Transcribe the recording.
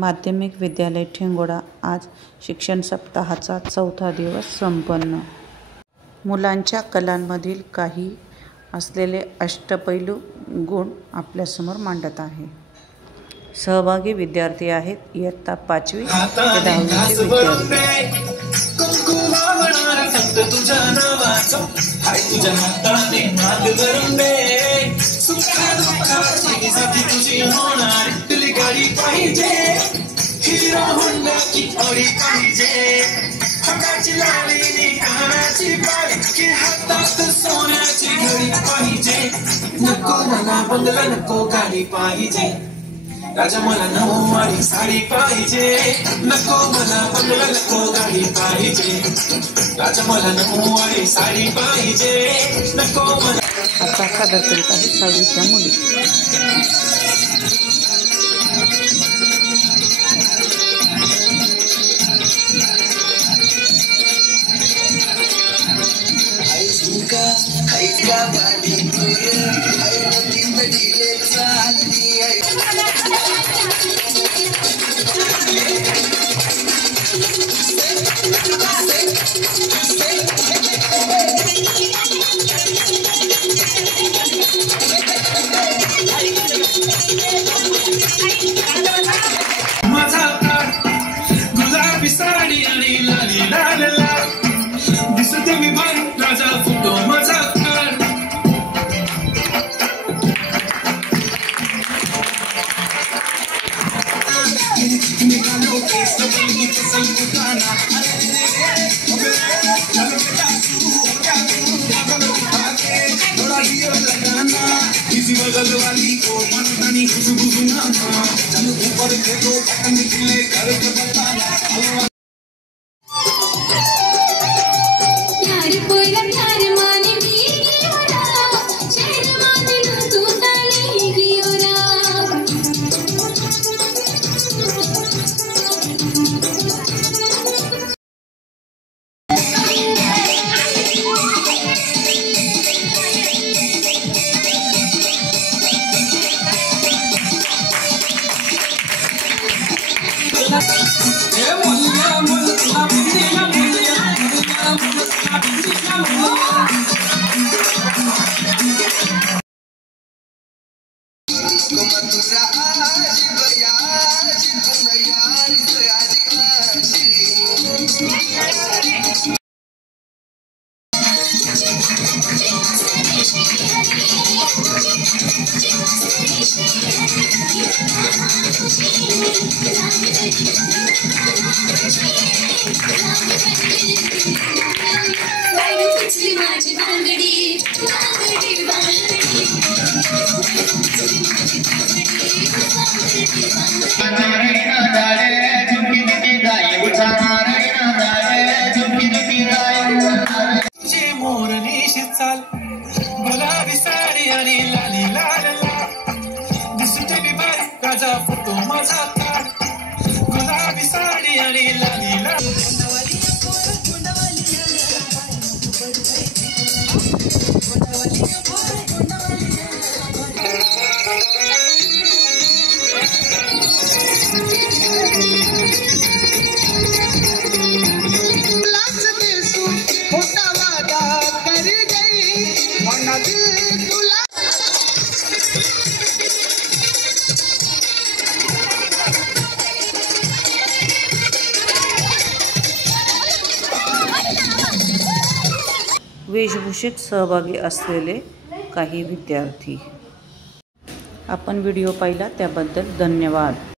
माध्यमिक विद्यालय ठेंगोडा आज शिक्षण सप्ताहाचा चौथा दिवस संपन्न। मुलांच्या कलांमधील काही असलेले अष्टपैलू गुण आपल्यासमोर मांडत आहे। सहभागी विद्यार्थी आहेत इयत्ता 5वी ते 10वीचे विद्यार्थी। हिरो होंडा की ओडी पाहिजे, हाताची लाडीने कानाची बाळी, हातात सोन्याची घडी पाहिजे। नको मला बंगला नको गाडी पाहिजे, राजा मला नऊवारी साडी पाहिजे। नको मला बंगला नको गाडी पाहिजे, राजा मला नऊवारी साडी पाहिजे। नको मला आता सादर करीत आहेत 6वीच्या मुली। माझा गुलाबी साडी आणि लाली लाल लाल दिसते मी बाई, राजा फोटो माझा किसी बगल वाली को मनमानी खुशबू सुनाना, चलो ऊपर देखो पतंग खिले घर पे बताना। प्यार कोइला प्यार माने नी गियोरा, शहर माने नु तू ताली गियोरा। माझी बांगडी बांगडी बांगडी मोरनीशी चाल, गुलाबी साडी आणि लाली लाल लाल दिसते मी बाई, राजा फोटो माझा काढ। गुलाबी साडी आणि लाली लाल वेशभूषेत सहभागी असलेले काही विद्यार्थी। आपण व्हिडिओ पाहिला त्याबद्दल धन्यवाद।